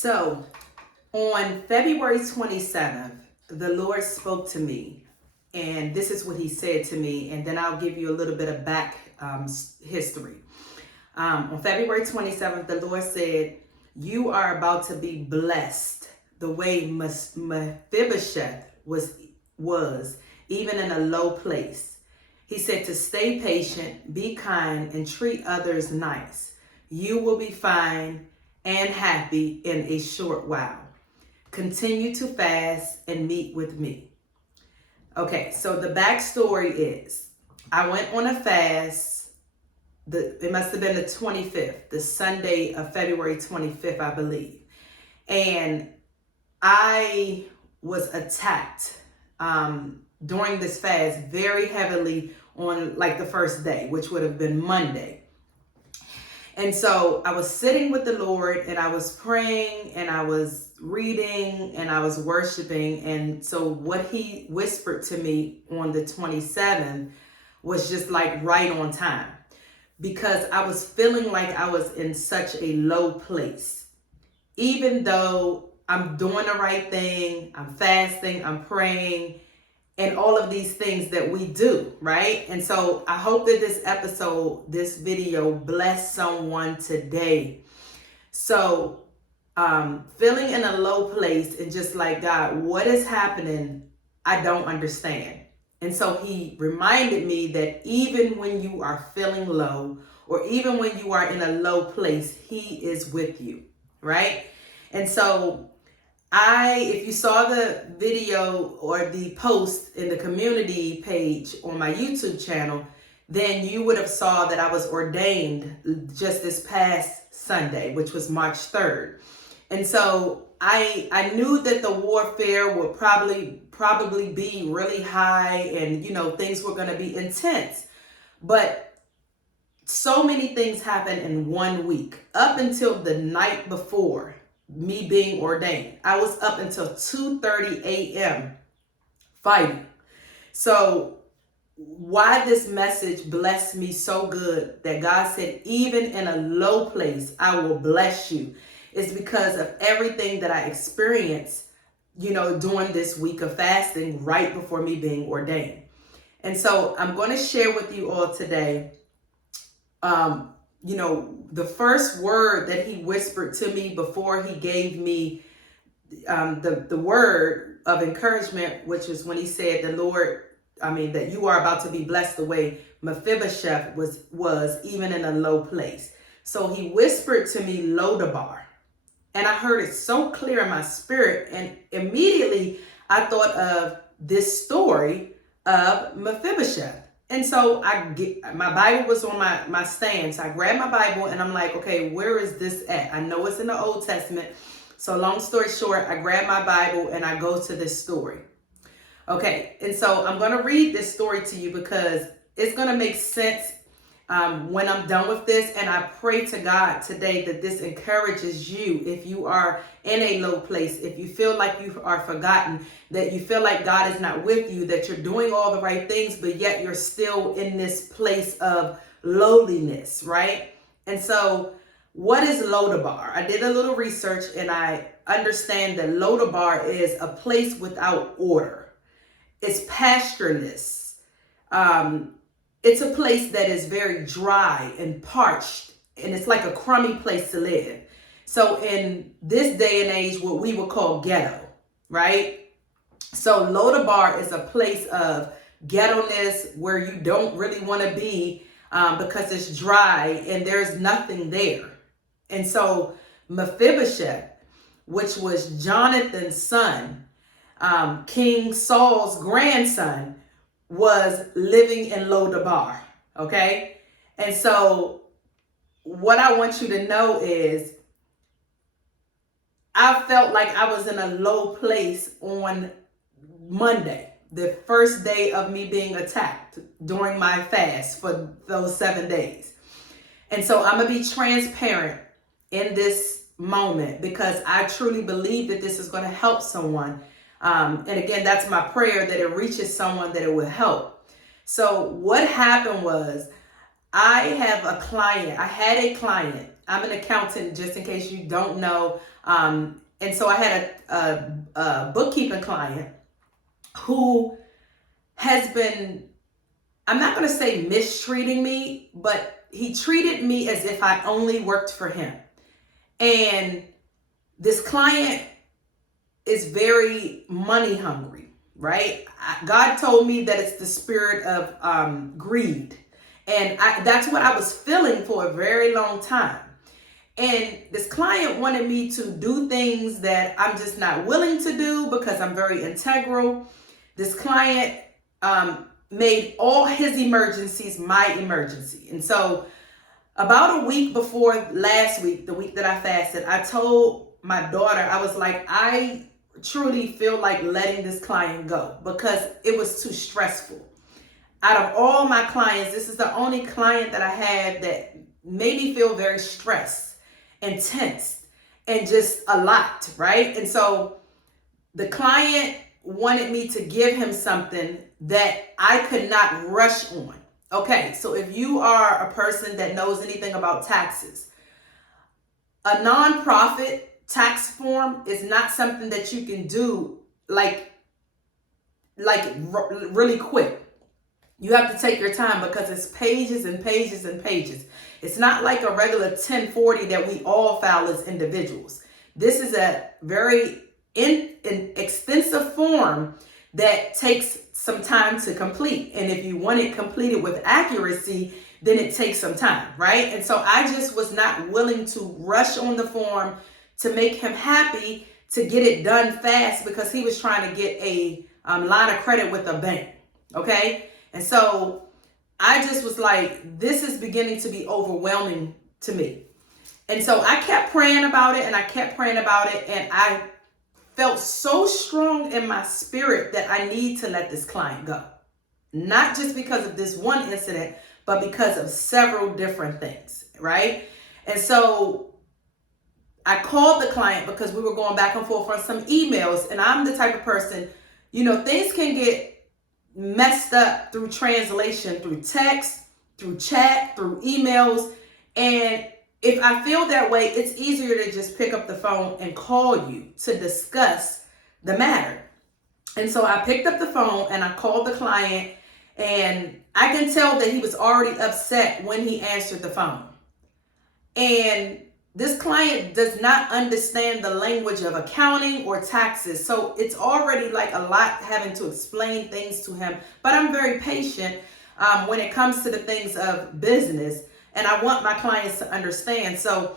So on February 27th, the Lord spoke to me, and this is what he said to me, and then I'll give you a little bit of back history. On February 27th, the Lord said, you are about to be blessed the way Mephibosheth was, even in a low place. He said to stay patient, be kind, and treat others nice. You will be fine and happy in a short while. Continue to fast and meet with me. Okay, so the backstory is I went on a fast. It must have been the 25th, the Sunday of February 25th, I believe. And I was attacked during this fast very heavily on like the first day, which would have been Monday. And so I was sitting with the Lord and I was praying and I was reading and I was worshiping. And so what he whispered to me on the 27th was just like right on time, because I was feeling like I was in such a low place. Even though I'm doing the right thing, I'm fasting, I'm praying, and all of these things that we do, right? And so I hope that this video bless someone today. So feeling in a low place and just like, God, what is happening? I don't understand. And so he reminded me that even when you are feeling low, or even when you are in a low place, he is with you, right? And so if you saw the video or the post in the community page on my YouTube channel, then you would have saw that I was ordained just this past Sunday, which was March 3rd. And so I knew that the warfare would probably be really high and, things were going to be intense. But so many things happened in 1 week. Up until the night before me being ordained, I was up until 2:30 a.m. fighting. So why this message blessed me so good that God said, even in a low place, I will bless you, is because of everything that I experienced, during this week of fasting right before me being ordained. And so I'm going to share with you all today, the first word that he whispered to me before he gave me the word of encouragement, which is when he said, that you are about to be blessed the way Mephibosheth was even in a low place. So he whispered to me, Lodebar. And I heard it so clear in my spirit. And immediately I thought of this story of Mephibosheth. And so my Bible was on my stand. So I grabbed my Bible and I'm like, okay, where is this at? I know it's in the Old Testament. So long story short, I grab my Bible and I go to this story. Okay, and so I'm going to read this story to you because it's going to make sense when I'm done with this. And I pray to God today that this encourages you if you are in a low place, if you feel like you are forgotten, that you feel like God is not with you, that you're doing all the right things, but yet you're still in this place of lowliness, right? And so what is Lodebar? I did a little research and I understand that Lodebar is a place without order. It's pastureless. It's a place that is very dry and parched, and it's like a crummy place to live. So in this day and age, what we would call ghetto, right? So Lodebar is a place of ghetto-ness where you don't really want to be because it's dry and there's nothing there. And so Mephibosheth, which was Jonathan's son, King Saul's grandson, was living in Lodebar, okay? And so what I want you to know is I felt like I was in a low place on Monday, the first day of me being attacked during my fast for those 7 days. And so I'm going to be transparent in this moment because I truly believe that this is going to help someone. And again, that's my prayer, that it reaches someone, that it will help. So what happened was I had a client I'm an accountant, just in case you don't know. And so I had a bookkeeping client who has been, I'm not going to say mistreating me, but he treated me as if I only worked for him. And this client is very money hungry, right? God told me that it's the spirit of greed. And that's what I was feeling for a very long time. And this client wanted me to do things that I'm just not willing to do because I'm very integral. This client made all his emergencies my emergency. And so about a week before last week, the week that I fasted, I told my daughter, I was like, I truly feel like letting this client go because it was too stressful. Out of all my clients, this is the only client that I have that made me feel very stressed, intense, and just a lot, right? And so the client wanted me to give him something that I could not rush on. Okay, so if you are a person that knows anything about taxes, a nonprofit tax form is not something that you can do like really quick. You have to take your time because it's pages and pages and pages. It's not like a regular 1040 that we all file as individuals. This is a very extensive form that takes some time to complete. And if you want it completed with accuracy, then it takes some time, right? And so I just was not willing to rush on the form to make him happy to get it done fast because he was trying to get a line of credit with a bank, okay? And so I just was like, this is beginning to be overwhelming to me. And so I kept praying about it and I kept praying about it. And I felt so strong in my spirit that I need to let this client go. Not just because of this one incident, but because of several different things, right? And so I called the client because we were going back and forth on some emails. And I'm the type of person, things can get messed up through translation, through text, through chat, through emails. And if I feel that way, it's easier to just pick up the phone and call you to discuss the matter. And so I picked up the phone and I called the client, and I can tell that he was already upset when he answered the phone. And this client does not understand the language of accounting or taxes. So it's already like a lot having to explain things to him. But I'm very patient when it comes to the things of business. And I want my clients to understand. So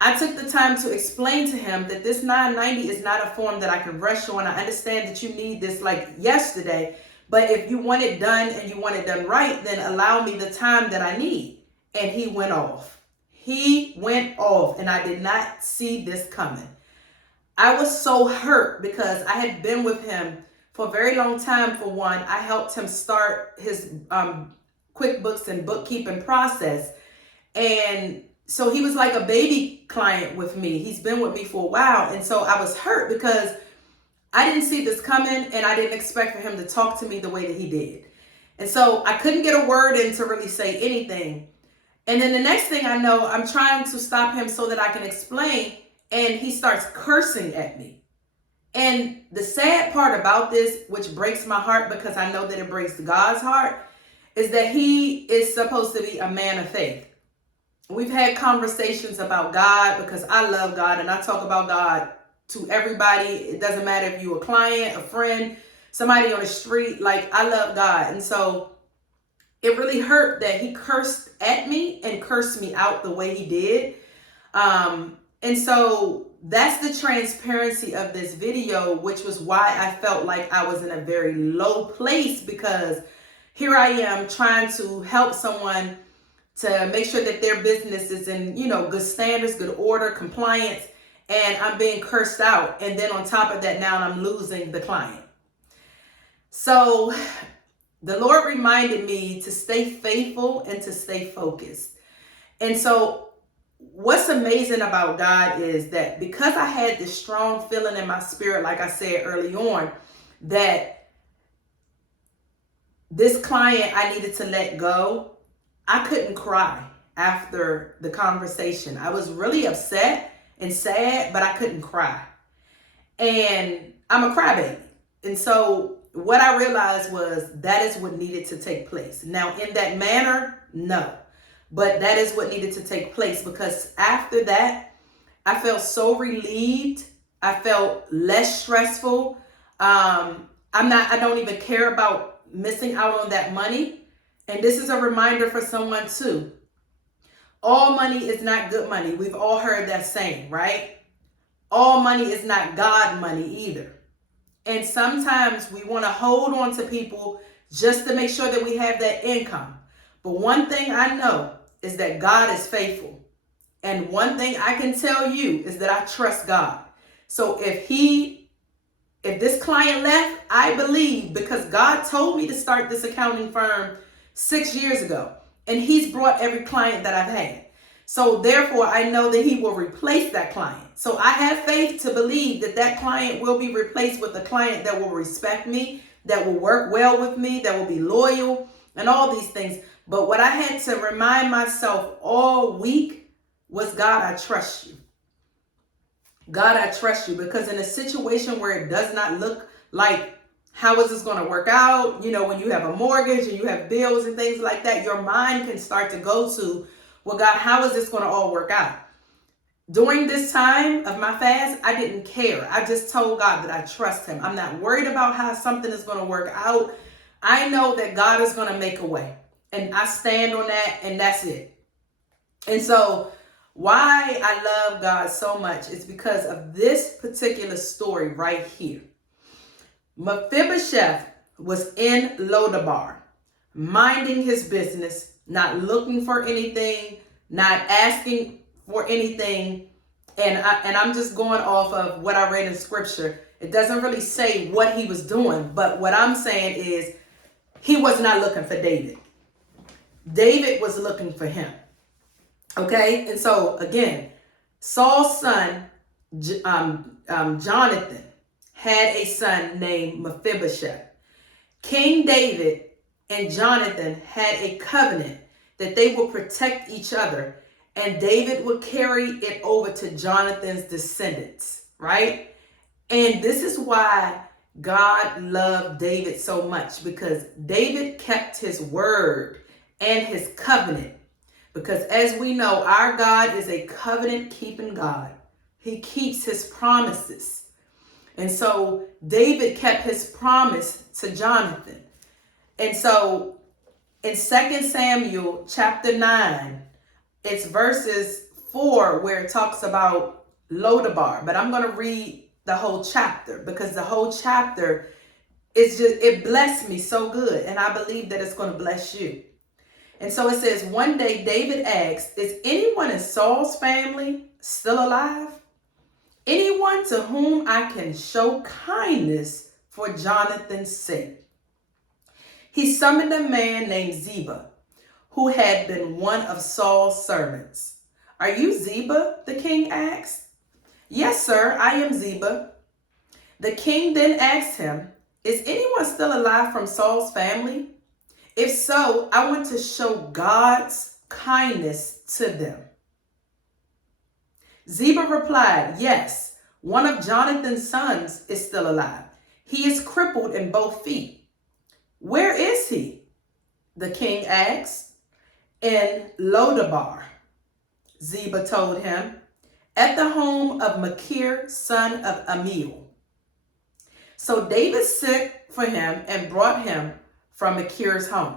I took the time to explain to him that this 990 is not a form that I can rush on. I understand that you need this like yesterday. But if you want it done and you want it done right, then allow me the time that I need. And he went off. He went off, and I did not see this coming. I was so hurt because I had been with him for a very long time. For one, I helped him start his QuickBooks and bookkeeping process. And so he was like a baby client with me. He's been with me for a while. And so I was hurt because I didn't see this coming, and I didn't expect for him to talk to me the way that he did. And so I couldn't get a word in to really say anything. And then the next thing I know, I'm trying to stop him so that I can explain, and he starts cursing at me. And the sad part about this, which breaks my heart because I know that it breaks God's heart, is that he is supposed to be a man of faith. We've had conversations about God because I love God and I talk about God to everybody. It doesn't matter if you're a client, a friend, somebody on the street. Like, I love God. And so it really hurt that he cursed at me and cursed me out the way he did. And so that's the transparency of this video, which was why I felt like I was in a very low place, because here I am trying to help someone to make sure that their business is in, good standards, good order, compliance, and I'm being cursed out. And then on top of that, now I'm losing the client. So the Lord reminded me to stay faithful and to stay focused. And so what's amazing about God is that because I had this strong feeling in my spirit, like I said early on, that this client I needed to let go, I couldn't cry. after the conversation. I was really upset and sad, but I couldn't cry. And I'm a crybaby. And so what I realized was that is what needed to take place. Now, in that manner, no. But that is what needed to take place, because after that, I felt so relieved. I felt less stressful. I don't even care about missing out on that money. And this is a reminder for someone too. All money is not good money. We've all heard that saying, right? All money is not God money either. And sometimes we want to hold on to people just to make sure that we have that income. But one thing I know is that God is faithful. And one thing I can tell you is that I trust God. So if this client left, I believe, because God told me to start this accounting firm 6 years ago, and he's brought every client that I've had. So therefore, I know that he will replace that client. So I have faith to believe that that client will be replaced with a client that will respect me, that will work well with me, that will be loyal, and all these things. But what I had to remind myself all week was, God, I trust you. God, I trust you, because in a situation where it does not look like, how is this going to work out? You know, when you have a mortgage and you have bills and things like that, your mind can start to go to, well, God, how is this going to all work out? During this time of my fast, I didn't care. I just told God that I trust him. I'm not worried about how something is going to work out. I know that God is going to make a way, and I stand on that, and that's it. And so why I love God so much is because of this particular story right here. Mephibosheth was in Lodebar, minding his business, not looking for anything, not asking for anything. And I'm just going off of what I read in scripture. It doesn't really say what he was doing, but what I'm saying is he was not looking for David. David was looking for him. Okay, and so again, Saul's son, Jonathan, had a son named Mephibosheth. King David and Jonathan had a covenant that they would protect each other, and David would carry it over to Jonathan's descendants, right? And this is why God loved David so much, because David kept his word and his covenant. Because as we know, our God is a covenant-keeping God. He keeps his promises. And so David kept his promise to Jonathan. And so in 2 Samuel chapter 9, it's verses 4 where it talks about Lodebar. But I'm going to read the whole chapter, because the whole chapter it blessed me so good. And I believe that it's going to bless you. And so it says, one day David asked, is anyone in Saul's family still alive? Anyone to whom I can show kindness for Jonathan's sake? He summoned a man named Ziba, who had been one of Saul's servants. Are you Ziba? The king asked. Yes, sir, I am Ziba. The king then asked him, is anyone still alive from Saul's family? If so, I want to show God's kindness to them. Ziba replied, yes, one of Jonathan's sons is still alive. He is crippled in both feet. Where is he? The king asked. In Lodebar, Ziba told him, at the home of Makir, son of Ammiel. So David sent for him and brought him from Makir's home.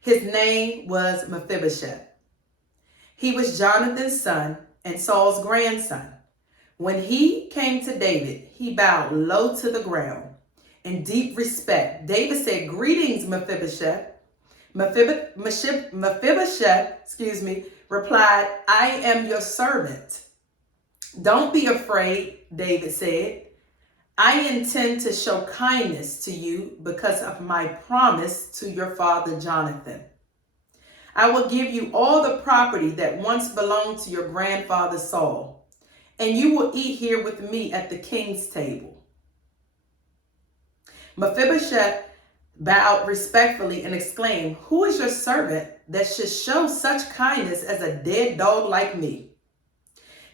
His name was Mephibosheth. He was Jonathan's son and Saul's grandson. When he came to David, he bowed low to the ground in deep respect. David said, greetings, Mephibosheth. Mephibosheth, replied, I am your servant. Don't be afraid, David said. I intend to show kindness to you because of my promise to your father Jonathan. I will give you all the property that once belonged to your grandfather Saul, and you will eat here with me at the king's table. Mephibosheth bowed respectfully and exclaimed, who is your servant that should show such kindness as a dead dog like me?"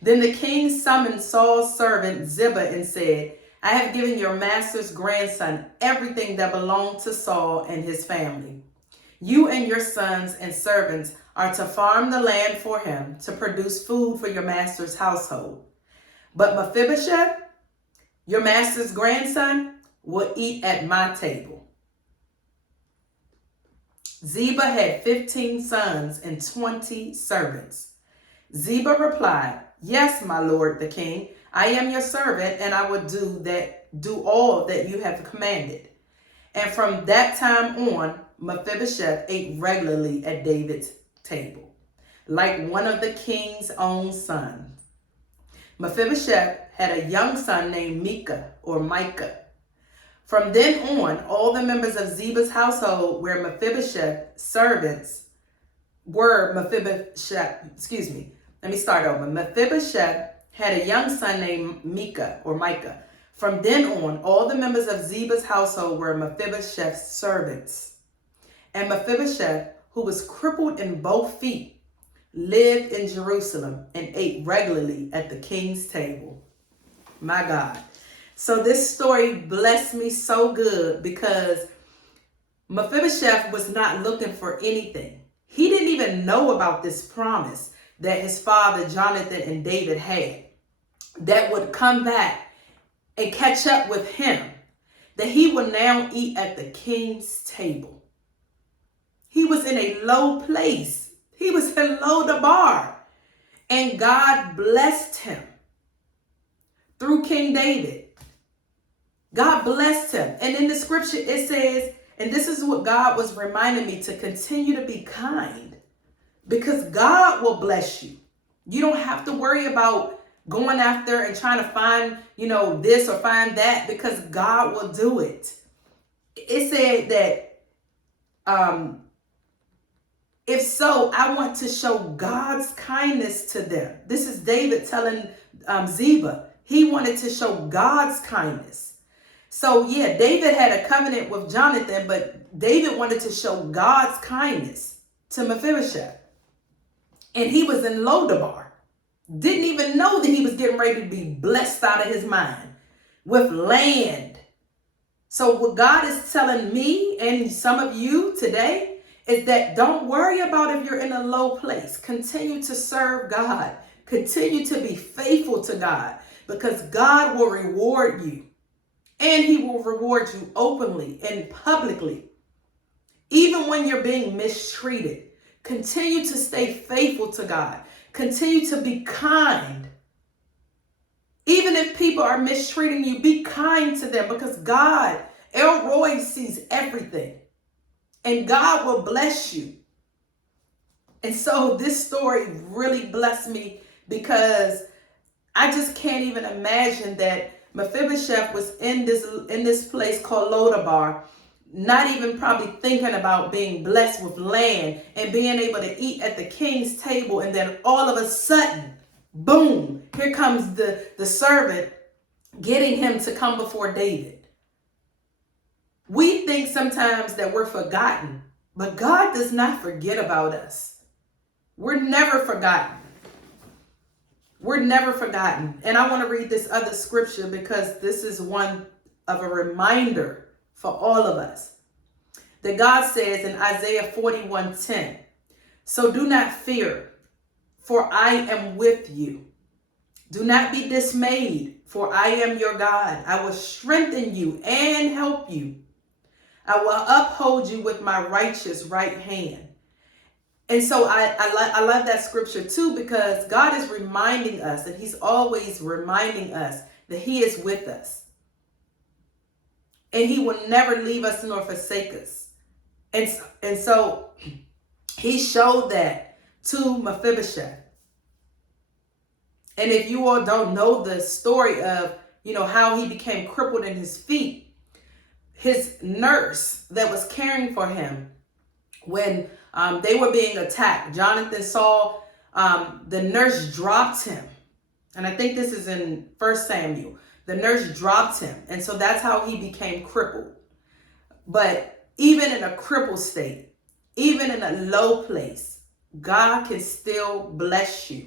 Then the king summoned Saul's servant Ziba and said, "I have given your master's grandson everything that belonged to Saul and his family. You and your sons and servants are to farm the land for him to produce food for your master's household. But Mephibosheth, your master's grandson, will eat at my table." Ziba had 15 sons and 20 servants. Ziba replied, "Yes, my lord the king, I am your servant, and I will do all that you have commanded." And from that time on, Mephibosheth ate regularly at David's table, like one of the king's own sons. Mephibosheth had a young son named Micah. From then on, all the members of Ziba's household were Mephibosheth's servants. Mephibosheth had a young son named Micah. From then on, all the members of Ziba's household were Mephibosheth's servants. And Mephibosheth, who was crippled in both feet, lived in Jerusalem and ate regularly at the king's table. My God. So this story blessed me so good because Mephibosheth was not looking for anything. He didn't even know about this promise that his father Jonathan and David had that would come back and catch up with him, that he would now eat at the king's table. He was in a low place. He was in Lo Debar, and God blessed him through King David. God blessed him. And in the scripture it says, and this is what God was reminding me, to continue to be kind, because God will bless you. You don't have to worry about going after and trying to find, this or find that, because God will do it. It said that, if so, I want to show God's kindness to them. This is David telling Ziba. He wanted to show God's kindness. So yeah, David had a covenant with Jonathan, but David wanted to show God's kindness to Mephibosheth. And he was in Lodebar. Didn't even know that he was getting ready to be blessed out of his mind with land. So what God is telling me and some of you today is that don't worry about if you're in a low place. Continue to serve God. Continue to be faithful to God, because God will reward you. And he will reward you openly and publicly. Even when you're being mistreated, continue to stay faithful to God. Continue to be kind. Even if people are mistreating you, be kind to them, because God, El Roy, sees everything. And God will bless you. And so this story really blessed me, because I just can't even imagine that Mephibosheth was in this place called Lodebar, not even probably thinking about being blessed with land and being able to eat at the king's table. And then all of a sudden, boom, here comes the servant getting him to come before David. We think sometimes that we're forgotten, but God does not forget about us. We're never forgotten. We're never forgotten. And I want to read this other scripture, because this is one of a reminder for all of us. That God says in Isaiah 41:10, "So do not fear, for I am with you. Do not be dismayed, for I am your God. I will strengthen you and help you. I will uphold you with my righteous right hand." And so I love that scripture too, because God is reminding us, and he's always reminding us that he is with us. And he will never leave us nor forsake us. And so he showed that to Mephibosheth. And if you all don't know the story of, how he became crippled in his feet, his nurse that was caring for him, when they were being attacked, Jonathan saw the nurse dropped him. And I think this is in 1 Samuel. The nurse dropped him. And so that's how he became crippled. But even in a crippled state, Even in a low place, God can still bless you.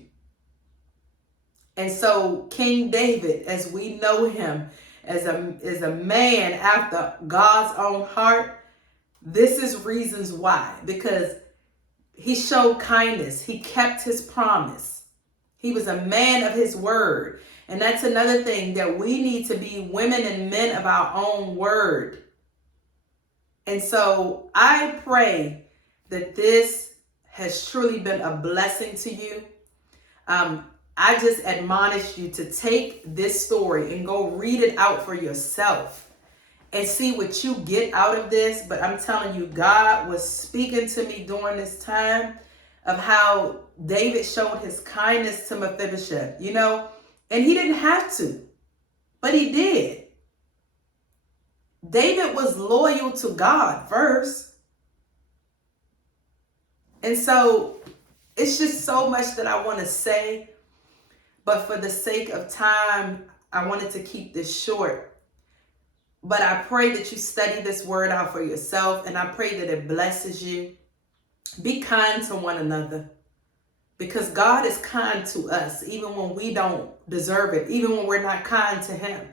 And so King David, as we know him as a man after God's own heart, this is reasons why. Because he showed kindness. He kept his promise. He was a man of his word. And that's another thing, that we need to be women and men of our own word. And so I pray that this has truly been a blessing to you. I just admonish you to take this story and go read it out for yourself and see what you get out of this. But I'm telling you, God was speaking to me during this time of how David showed his kindness to Mephibosheth, and he didn't have to, but he did. David was loyal to God first. And so it's just so much that I want to say, but for the sake of time, I wanted to keep this short. But I pray that you study this word out for yourself, and I pray that it blesses you. Be kind to one another, because God is kind to us, even when we don't deserve it, even when we're not kind to him.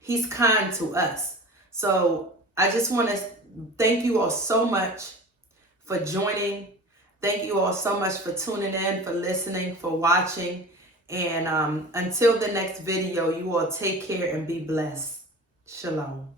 He's kind to us. So I just want to thank you all so much for joining. Thank you all so much for tuning in, for listening, for watching. And until the next video, you all take care and be blessed. Shalom.